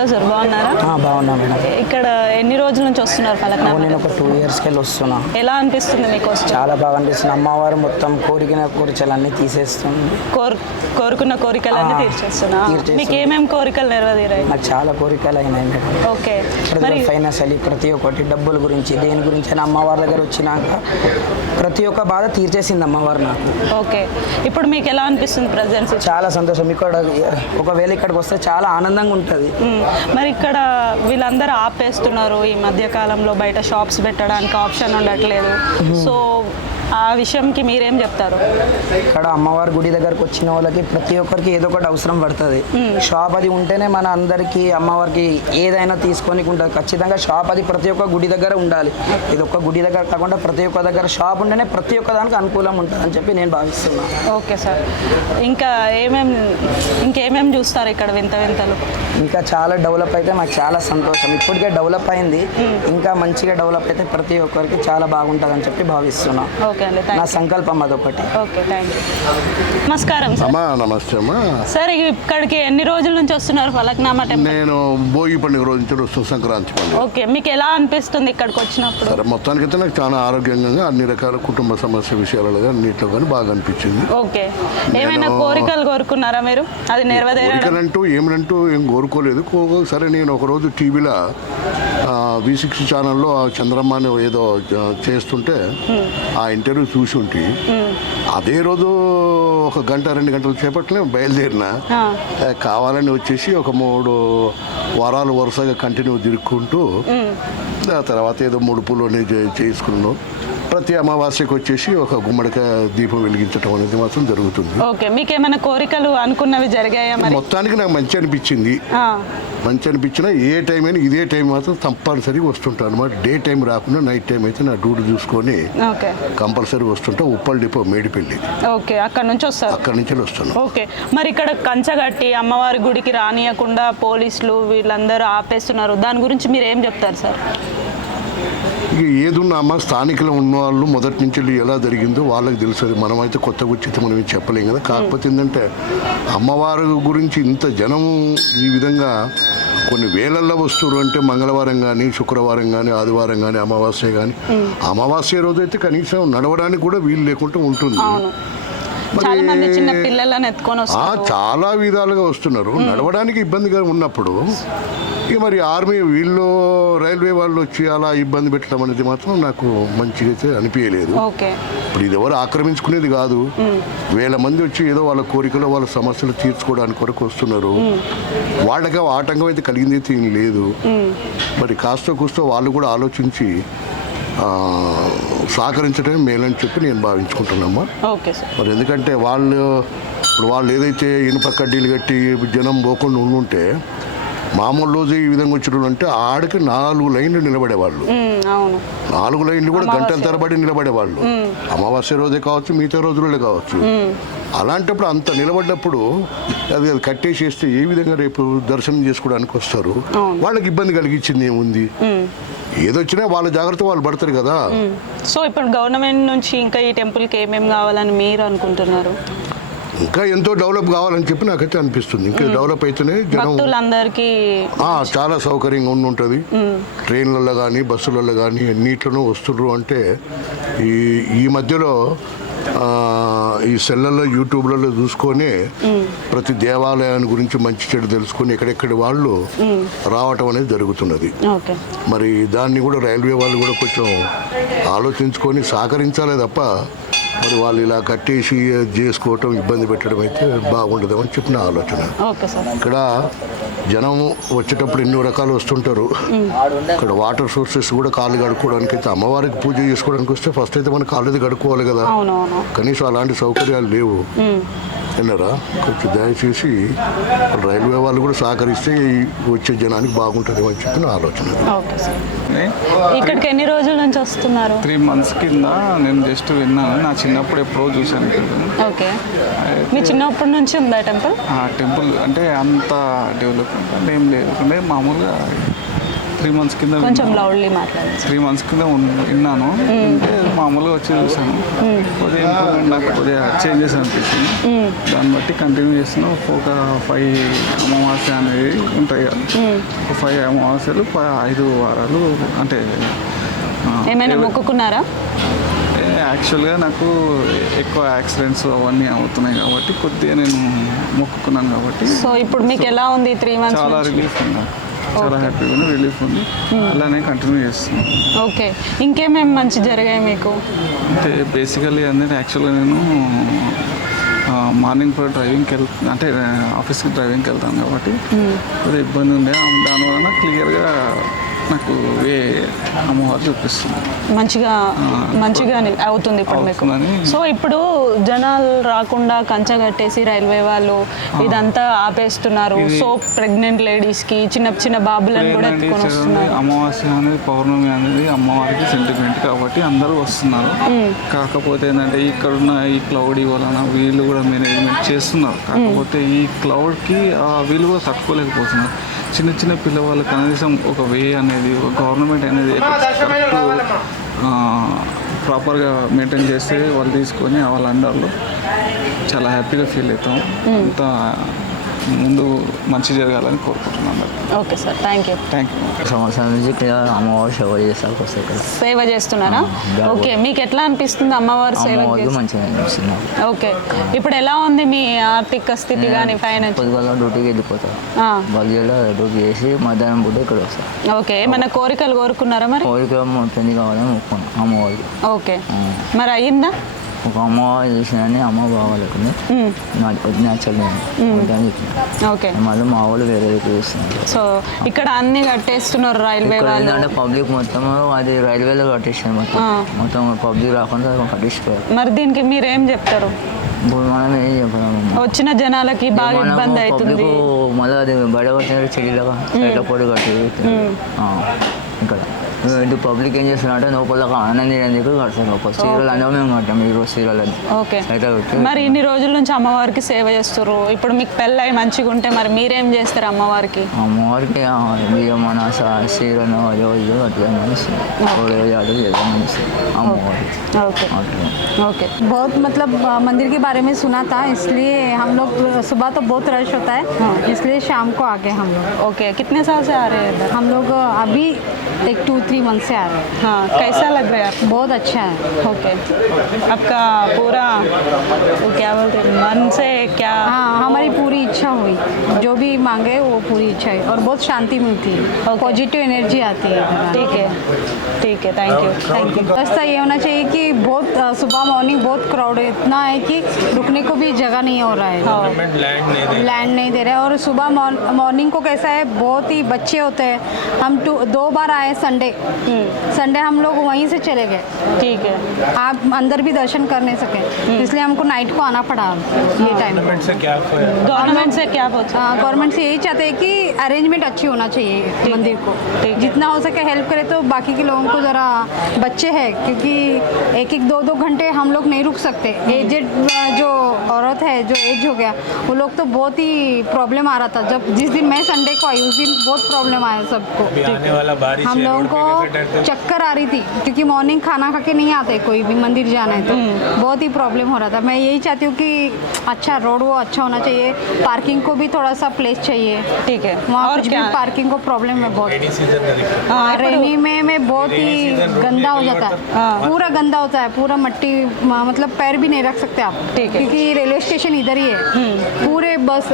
ఆ, బాగున్నా మేడం. ఇక్కడ ఎన్ని రోజుల నుంచి వస్తున్నారు ఓ, ఫలక్నామా నేను ఒక టూ ఇయర్స్కి వెళ్ళి వస్తున్నా. ఎలా అనిపిస్తుంది మీకు చాలా బాగా అనిపిస్తుంది. అమ్మవారు మొత్తం కోరికిన కోరికలన్నీ తీసేస్తుంది. కోరు కోరుకున్న కోరికలన్నీ తీర్చేస్తున్నా. మీకు ఏమేమి కోరికలు నెరవేరాయి? నాకు చాలా కోరికలు అయినాయి మేడం. ఓకే. మరి ఫైనాన్షియలీ ప్రతి ఒక్కటి డబ్బుల గురించి దేని గురించి అని అమ్మవారి దగ్గర వచ్చినాక ప్రతి ఒక్క బాధ తీర్చేసింది అమ్మవారు నాకు. ఓకే. ఇప్పుడు మీకు ఎలా అనిపిస్తుంది ప్రజెన్స్ చాలా సంతోషం. ఇక్కడ ఒకవేళ ఇక్కడికి వస్తే చాలా ఆనందంగా ఉంటుంది. మరి ఇక్కడ వీళ్ళందరూ ఆపేస్తున్నారు ఈ మధ్య కాలంలో బయట షాప్స్ పెట్టడానికి ఆప్షన్ ఉండట్లేదు. సో ఆ విషయంకి మీరేం చెప్తారు? ఇక్కడ అమ్మవారి గుడి దగ్గరకు వచ్చిన వాళ్ళకి ప్రతి ఒక్కరికి ఏదో ఒకటి అవసరం పడుతుంది. షాప్ అది ఉంటేనే మన అందరికీ అమ్మవారికి ఏదైనా తీసుకొని ఉంటుంది ఖచ్చితంగా షాప్ అది ప్రతి ఒక్క గుడి దగ్గర ఉండాలి. ఇది ఒక్క గుడి దగ్గర కాకుండా ప్రతి ఒక్క దగ్గర షాప్ ఉంటేనే ప్రతి ఒక్క దానికి అనుకూలం ఉంటుంది అని చెప్పి నేను భావిస్తున్నాను ఓకే సార్. ఇంకా ఏమేం ఇంకేమేం చూస్తారు ఇక్కడ వింత వింతలు? ఇంకా చాలా డెవలప్ అయితే మాకు చాలా సంతోషం. ఇప్పటికే డెవలప్ అయింది. ఇంకా మంచిగా డెవలప్ అయితే ప్రతి ఒక్కరికి చాలా బాగుంటుంది అని చెప్పి భావిస్తున్నాను ఓకే. అండి నా సంకల్పం అదొకటి. ఓకే థ్యాంక్ యూ నమస్కారం సార్. అమ్మా నమస్తే అమ్మా. సార్ ఇక్కడికి ఎన్ని రోజుల నుంచి వస్తున్నారు ఫలక్నామా టెంపుల్ నేను భోగి పండుగ రోజు నుంచి వస్తూ సంక్రాంతి పండుగ. ఓకే మీకు ఎలా అనిపిస్తుంది ఇక్కడికి వచ్చినప్పుడు? సరే మొత్తానికైతే నాకు చాలా ఆరోగ్యంగా అన్ని రకాల కుటుంబ సమస్య విషయాలలో కానీ అన్నింటిలో కానీ బాగా అనిపించింది. ఓకే. ఏమైనా కోరికలు కోరుకున్నారా మీరు? అది నెరవేరారు? కోరికలంటూ ఏమినంటూ ఏం కోరుకోలేదు. కో- సరే నేను ఒకరోజు టీవీలో వి సిక్స్ ఛానల్లో ఆ చంద్రమ్మ అని ఏదో చేస్తుంటే ఆ ఇంటర్వ్యూ చూసి ఉంటే. అదే రోజు ఒక గంట రెండు గంటల సేపట్లే బయలుదేరిన. కావాలని వచ్చేసి ఒక మూడు వారాలు వరుసగా కంటిన్యూ తిరుక్కుంటూ తర్వాత ఏదో ముడుపులు అనేది చే- చేసుకున్నాం ప్రతి అమావాస్యకు వచ్చేసి ఒక గుమ్మడికాయ దీపం వెలిగించడం అనేది మాత్రం జరుగుతుంది. ఓకే మీకు ఏమైనా కోరికలు అనుకున్నవి జరిగాయా మరి? మొత్తానికి నాకు మంచి అనిపించింది. మంచి అనిపించినా ఏ టైం అయినా ఇదే టైం మాత్రం తప్పనిసరి వస్తుంటాను అనమాట డే టైం రాకుండా నైట్ టైం అయితే నా డ్యూటీ చూసుకొని ఓకే. కంపల్సరీ వస్తుంటా. ఉప్పల్ డిపో మేడిపల్లి. ఓకే అక్కడ నుంచి వస్తారు? అక్కడి నుంచి వస్తున్నాను. ఓకే మరి ఇక్కడ కంచగట్టి అమ్మవారి గుడికి రానియకుండా పోలీసులు వీళ్ళందరూ ఆపేస్తున్నారు. దాని గురించి మీరు ఏం చెప్తారు సార్? ఇక ఏదున్నా అమ్మ స్థానికులు ఉన్న వాళ్ళు మొదటి నుంచి ఎలా జరిగిందో వాళ్ళకి తెలుస్తుంది. మనమైతే కొత్త వచ్చితే మనం చెప్పలేం కదా. కాకపోతే ఏంటంటే అమ్మవారి గురించి ఇంత జనం ఈ విధంగా కొన్ని వేలల్లో వస్తున్నారు అంటే మంగళవారం కానీ శుక్రవారం కానీ ఆదివారం కానీ అమావాస్య కానీ అమావాస్య రోజు అయితే కనీసం నడవడానికి కూడా వీలు లేకుండా ఉంటుంది. చాలా మంది చిన్న పిల్లలను ఎత్తుకొని ఆ, వస్తారు. చాలా విధాలుగా వస్తున్నారు. నడవడానికి ఇబ్బందిగా ఉన్నప్పుడు ఇక మరి ఆర్మీ వీళ్ళు రైల్వే వాళ్ళు వచ్చి అలా ఇబ్బంది పెట్టడం అనేది మాత్రం నాకు మంచిగా అయితే అనిపించలేదు. ఇప్పుడు ఇది ఎవరు ఆక్రమించుకునేది కాదు. వేల మంది వచ్చి ఏదో వాళ్ళ కోరికలు వాళ్ళ సమస్యలు తీర్చుకోవడానికి కొరకు వస్తున్నారు. వాళ్ళకి ఆటంకం అయితే కలిగింది అయితే ఏం లేదు. మరి కాస్త కూస్తో వాళ్ళు కూడా ఆలోచించి సహకరించడమే మేలని చెప్పి నేను భావించుకుంటున్నామా ఓకే సార్. మరి ఎందుకంటే వాళ్ళు ఇప్పుడు వాళ్ళు ఏదైతే ఇనుప కడ్డీలు కట్టి జనం పోకుండా ఉండుంటే మామూలు రోజు ఈ విధంగా వచ్చిన అంటే ఆడికి నాలుగు లైన్లు నిలబడేవాళ్ళు. నాలుగు లైన్లు కూడా గంటల. తరబడి నిలబడేవాళ్ళు. అమావాస్య రోజే కావచ్చు మిగతా రోజులే కావచ్చు. అలాంటప్పుడు అంత నిలబడ్డప్పుడు అది అది కట్టేసేస్తే ఏ విధంగా రేపు దర్శనం చేసుకోవడానికి వస్తారు? వాళ్ళకి ఇబ్బంది కలిగించింది ఏముంది? ఏదొచ్చినా వాళ్ళ జాగ్రత్త వాళ్ళు పడతారు కదా. సో ఇప్పుడు గవర్నమెంట్ నుంచి ఇంకా ఈ టెంపుల్కి ఏమేమి కావాలని మీరు అనుకుంటున్నారు? ఇంకా ఎంతో డెవలప్ కావాలని చెప్పి నాకైతే అనిపిస్తుంది. ఇంకా డెవలప్ అయితేనే జనం భక్తులందరికీ చాలా సౌకర్యంగా ఉండి ఉంటుంది ట్రైన్లలో కానీ బస్సులలో కానీ ఎన్నిట్లోనూ వస్తుర్రు అంటే ఈ ఈ మధ్యలో ఈ సెల్లలో యూట్యూబ్లలో చూసుకొని ప్రతి దేవాలయాన్ని గురించి మంచి చెడు తెలుసుకొని ఎక్కడెక్కడి వాళ్ళు రావటం అనేది జరుగుతున్నది. మరి దాన్ని కూడా రైల్వే వాళ్ళు కూడా కొంచెం ఆలోచించుకొని సహకరించాలే తప్ప మరి వాళ్ళు ఇలా కట్టేసి చేసుకోవటం ఇబ్బంది పెట్టడం అయితే బాగుండదేమని చెప్పిన ఆలోచన. ఇక్కడ జనం వచ్చేటప్పుడు ఎన్నో రకాలు వస్తుంటారు. ఇక్కడ వాటర్ సోర్సెస్ కూడా కాళ్ళు కడుక్కోవడానికి అయితే అమ్మవారికి పూజ చేసుకోవడానికి వస్తే ఫస్ట్ అయితే మన కాళ్ళు అయితే కడుక్కోవాలి కదా. కనీసం అలాంటి సౌకర్యాలు లేవు. విన్నారా కొంచెం దయచేసి రైల్వే వాళ్ళు కూడా సహకరిస్తే ఈ వచ్చే జనానికి బాగుంటుంది అని చెప్పిన ఆలోచన. Okay sir. ఇక్కడికి ఎన్ని రోజుల నుంచి వస్తున్నారు? త్రీ మంత్స్ కింద నేను జస్ట్ విన్నాను. నా చిన్నప్పుడు ఎప్పుడో చూశాను ఇక్కడ. ఓకే. మీ చిన్నప్పటి నుంచి ఉందా టెంపుల్? ఆ టెంపుల్ అంటే అంత డెవలప్మెంట్ అంటే ఏం లేదు. మామూలుగా త్రీ మంత్స్ కింద కొంచెం. లౌడ్లీ మాట్లాడండి. త్రీ మంత్స్ కింద విన్నాను. అంటే మామూలుగా వచ్చి చూసాను కొద్దిగా improvement నాకు కొద్దిగా చేంజెస్ అనిపించింది. దాన్ని బట్టి కంటిన్యూ చేస్తున్నా. ఒక ఫైవ్ అమావాస్య అనేది ఉంటాయి కదా. ఒక ఫైవ్ అమావాస్యలు ఐదు వారాలు అంటే ఏమైనా మొక్కుకున్నారా? యాక్చువల్గా నాకు ఎక్కువ యాక్సిడెంట్స్ అవన్నీ అవుతున్నాయి కాబట్టి కొద్దిగా నేను మొక్కుకున్నాను కాబట్టి సో ఇప్పుడు మీకు ఎలా ఉంది త్రీ మంత్స్ చాలా రిలీఫ్ ఉంది. చాలా హ్యాపీగా రిలీఫ్ ఉంది. అలానే కంటిన్యూ చేస్తున్నాను ఓకే ఇంకేమేమి మంచి జరిగాయి మీకు? అంటే బేసికలీ అనేది యాక్చువల్గా నేను మార్నింగ్ పూట డ్రైవింగ్కి వెళ్ అంటే ఆఫీస్కి డ్రైవింగ్కి వెళ్తాను కాబట్టి కొద్దిగా ఇబ్బంది ఉండే దానివల్ల క్లియర్గా నాకు ఏ అమ్మవారు చూపిస్తుంది మంచిగా మంచిగా అవుతుంది ఇప్పుడు మీకు. సో ఇప్పుడు జనాలు రాకుండా కంచె కట్టేసి రైల్వే వాళ్ళు ఇదంతా ఆపేస్తున్నారు. సో ప్రెగ్నెంట్ లేడీస్కి చిన్న చిన్న బాబులను కూడా ఎత్తుకొని వస్తున్నారు. అమావాస్య అనేది పౌర్ణమి అనేది అమ్మవారికి సెంటిమెంట్ కాబట్టి అందరూ వస్తున్నారు. కాకపోతే ఏంటంటే ఇక్కడున్న ఈ క్లౌడ్ వలన వీళ్ళు కూడా మేనేజ్మెంట్ చేస్తున్నారు. కాకపోతే ఈ క్లౌడ్కి వీళ్ళు కూడా తట్టుకోలేకపోతున్నారు. చిన్న చిన్న పిల్లవాళ్ళు కనీసం ఒక వే అనేది ఒక గవర్నమెంట్ అనేది ప్రాపర్గా మెయింటైన్ చేస్తే వాళ్ళు తీసుకొని వాళ్ళ అండర్లో చాలా హ్యాపీగా ఫీల్ అవుతాం. అంతా ముందు మంచి జరగాలని కోరుకుంటున్నాను okay sir thank you. Thank you. సంవత్సరం నుంచి అమ్మవారు సేవ వస్తాయి ఇక్కడ. సేవ చేస్తున్నారా? ఓకే మీకు ఎట్లా అనిపిస్తుంది అమ్మవారు సేవ మంచిగా అనిపిస్తున్నారు ఓకే ఇప్పుడు ఎలా ఉంది మీ ఆర్థిక స్థితి కానీ ఫైనాన్స్ పొద్దుగల డ్యూటీకి వెళ్ళిపోతారు బగ్గిలో డ్యూటీ చేసి మధ్యాహ్నం పూట ఇక్కడ వస్తారు ఓకే ఏమైనా కోరికలు కోరుకున్నారా మరి? కోరిక పెళ్ళి కావాలని అమ్మవారికి. ఓకే. మరి అయ్యిందా? ఒక అమ్మ న్యాచురల్ అని చెప్పిన ఓకే. మళ్ళీ మా వాళ్ళు వేరే దగ్గర చేస్తున్నారు. సో ఇక్కడ అన్ని కట్టేస్తున్నారు రైల్వే ఏంటంటే పబ్లిక్ మొత్తం అది రైల్వేలో కట్టేసారు మొత్తం. మొత్తం పబ్లిక్ రాకుండా కట్టించుకోవాలి మరి దీనికి మీరు ఏం చెప్తారు మనం ఏం చెప్పలేము. వచ్చిన జనాలకి బాగా ఇబ్బంది అవుతుంది. మళ్ళీ అది బయట కట్టిన చెడిలాగా సైడ్ల పొడి కట్టి ఇక్కడ ఇటు పబ్లిక్ ఏం చేస్తున్నారంటే లోపల ఆనంది అని చెప్పి కడతారు లోపల సీరియల్ అనేవి మేము కట్టాం ఈ రోజు సీరియల్ అని ఓకే సైడ్ పెట్టి మరి ఇన్ని రోజుల నుంచి అమ్మవారికి సేవ చేస్తారు ఇప్పుడు మీకు పెళ్ళై మంచిగా ఉంటే మరి మీరేం చేస్తారు అమ్మవారికి అమ్మవారికి ఆ, బియ్యం మన సీరను అదో ఇదో అట్లా మనిస్తుంది అదో ఏదో మనిస్తుంది అమ్మవారికి ఓకే అట్లా ఓకే बहुत मतलब अ, मंदिर के बारे में सुना था इसलिए हम लोग सुबह तो बहुत रश होता है इसलिए शाम को आ गए हम लोग ओके कितने साल से आ रहे हैं इधर हम लोग अ, अभी एक टू थ्री मंथ से आ रहे हैं। हाँ कैसा लग रहा है? आपको बहुत अच्छा है। ओके आपका पूरा वो क्या बोलते हैं मन से क्या? हाँ हमारी पूरी इच्छा हुई। जो भी मांगे वो पूरी इच्छा है और बहुत शांति मिलती है. पॉजिटिव एनर्जी आती है। ठीक है। ठीक है थैंक यू थैंक यू रास्ता ये होना चाहिए कि बहुत सुबह मॉर्निंग बहुत क्राउड है इतना है कि रुकने को भी जगह नहीं हो रहा है। हाँ। लैंड नहीं दे रहे। और सुबह मॉर्निंग को कैसा है बहुत ही बच्चे होते हैं। हम टू दो बार आए संडे संडे हम लोग वहीं से चले गए। ठीक है। आप अंदर भी दर्शन कर नहीं सके। इसलिए हमको नाइट को आना पड़ा। ये टाइम गवर्नमेंट से क्या पूछा? गवर्नमेंट से यही चाहते हैं कि अरेंजमेंट अच्छी होना चाहिए मंदिर को। जितना हो सके हेल्प करे तो बाकी के लोगों को ज़रा बच्चे हैं क्योंकि एक एक दो दो घंटे हम लोग नहीं रुक सकते। एजेड जो औरत है जो एज हो गया वो लोग तो बहुत ही प्रॉब्लम आ रहा था। जब जिस दिन मैं संडे को आई उस दिन बहुत प्रॉब्लम आया सबको। आने वाला बारिश हम लोगों को चक्कर आ रही थी क्योंकि मॉर्निंग खाना खा के नहीं आते कोई भी मंदिर जाना है तो। बहुत ही प्रॉब्लम हो रहा था। मैं यही चाहती हूँ कि अच्छा रोड वो अच्छा होना चाहिए। पार्किंग को भी थोड़ा सा प्लेस चाहिए। ठीक है। वहाँ कुछ भी पार्किंग को प्रॉब्लम है बहुत। दिक्कत। हाँ, रेनी में में बहुत ही रोड गंदा हो जाता है। पूरा गंदा होता है पूरा मट्टी मतलब पैर भी नहीं रख सकते आप। क्योंकि रेलवे स्टेशन इधर ही है। पूरे बस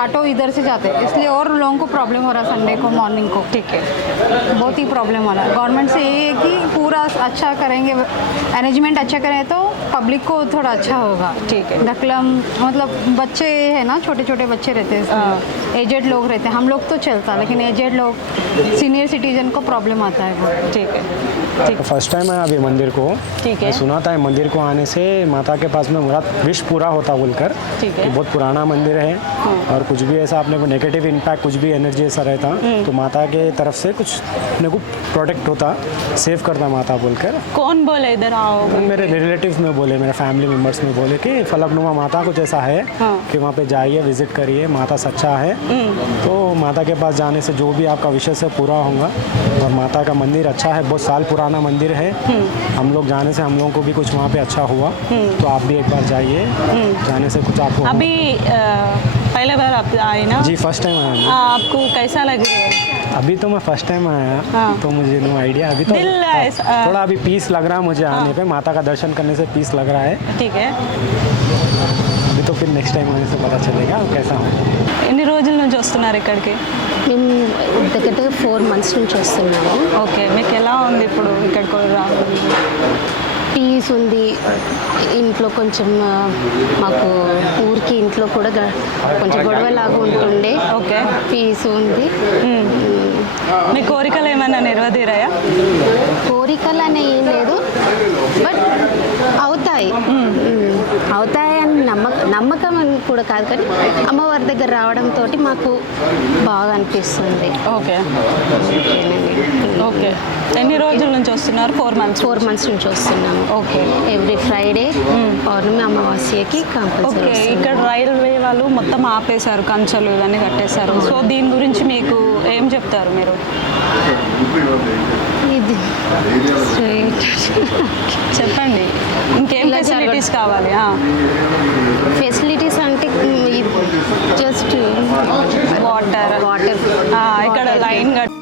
ऑटो इधर से जाते हैं। इसलिए और लोगों को प्रॉब्लम हो रहा है संडे को मॉर्निंग को। ठीक है। बहुत ही प्रॉब्लम हो रहा है। गवर्नमेंट से यही है कि पूरा अच्छा करेंगे अरेंजमेंट अच्छा करें तो पब्लिक को थोड़ा अच्छा होगा। ठीक है। दकलम मतलब बच्चे है ना छोटे छोटे बच्चे रहते हैं एजेड लोग रहते हैं। हम लोग तो चलता लेकिन एजेड लोग सीनियर सिटीजन को प्रॉब्लम आता है। बहुत ठीक है। ठीक। फ़र्स्ट टाइम है अभी मंदिर को। ठीक है। सुना था मंदिर को आने से माता के पास में मेरा विश पूरा होता बोलकर ठीक है। हाँ। बहुत पुराना मंदिर है। और कुछ भी ऐसा अपने को नेगेटिव इम्पैक्ट कुछ भी एनर्जी ऐसा रहता तो माता के तरफ़ से कुछ अपने को प्रोटेक्ट होता सेव करता माता बोलकर। कौन बोले इधर आओ? मेरे रिलेटिव्स में बोले मेरे फैमिली मेंबर्स में बोले कि फलकनुमा माता कुछ ऐसा है हाँ। कि वहाँ पे जाइए विज़िट करिए माता सच्चा है। तो माता के पास जाने से जो भी आपका विषय से पूरा होगा। और माता का मंदिर अच्छा है बहुत साल पुराना मंदिर है। हम लोग जाने से हम लोगों को भी कुछ वहाँ पे अच्छा हुआ। तो आप भी एक बार जाइए। जाने से कुछ आपको अभी पहले बार आप आए ना जी फर्स्ट टाइम आया मैं। हाँ, आपको कैसा लग रहा है अभी तो मैं फर्स्ट टाइम आया हाँ। तो मुझे नो आइडिया अभी तो दिल ऐसा- हाँ। थोड़ा अभी पीस लग रहा है मुझे आने पे माता का दर्शन करने से पीस लग रहा है ठीक है अभी तो फिर नेक्स्ट टाइम आने से पता चलेगा कैसा हो ఎన్ని రోజుల నుంచి వస్తున్నారు ఇక్కడికి మేము దగ్గర దగ్గర ఫోర్ మంత్స్ నుంచి వస్తున్నాము ఓకే మీకు ఎలా ఉంది ఇప్పుడు ఇక్కడికి పీస్ ఉంది. ఇంట్లో కొంచెం మాకు ఊరికి ఇంట్లో కూడా కొంచెం గొడవలాగా ఉంటుండే. ఓకే. పీస్ ఉంది. మీ కోరికలు ఏమైనా నెరవేరాయా? కోరికలు అనే ఏం లేదు. బట్ అవుతాయి. అవుతాయి అని నమ్మకం నమ్మకం అని కూడా కాదు కానీ అమ్మవారి దగ్గర రావడంతో మాకు బాగా అనిపిస్తుంది. ఓకే. ఓకే. ఎన్ని రోజుల నుంచి వస్తున్నారు? ఫోర్ మంత్స్ ఫోర్ మంత్స్ నుంచి వస్తున్నాము. ఓకే. ఎవ్రీ ఫ్రైడే పౌర్ణమి అమావాస్యకి ఓకే. ఇక్కడ రైల్వే వాళ్ళు మొత్తం ఆపేశారు కంచెలు ఇవన్నీ కట్టేశారు. సో దీని గురించి మీకు ఏం చెప్తారు మీరు? ఇది స్ట్రైట్ చెప్పండి. ఇంకేం ఫెసిలిటీస్ కావాలి ఫెసిలిటీస్ అంటే జస్ట్ వాటర్. వాటర్ ఇక్కడ లైన్ కట్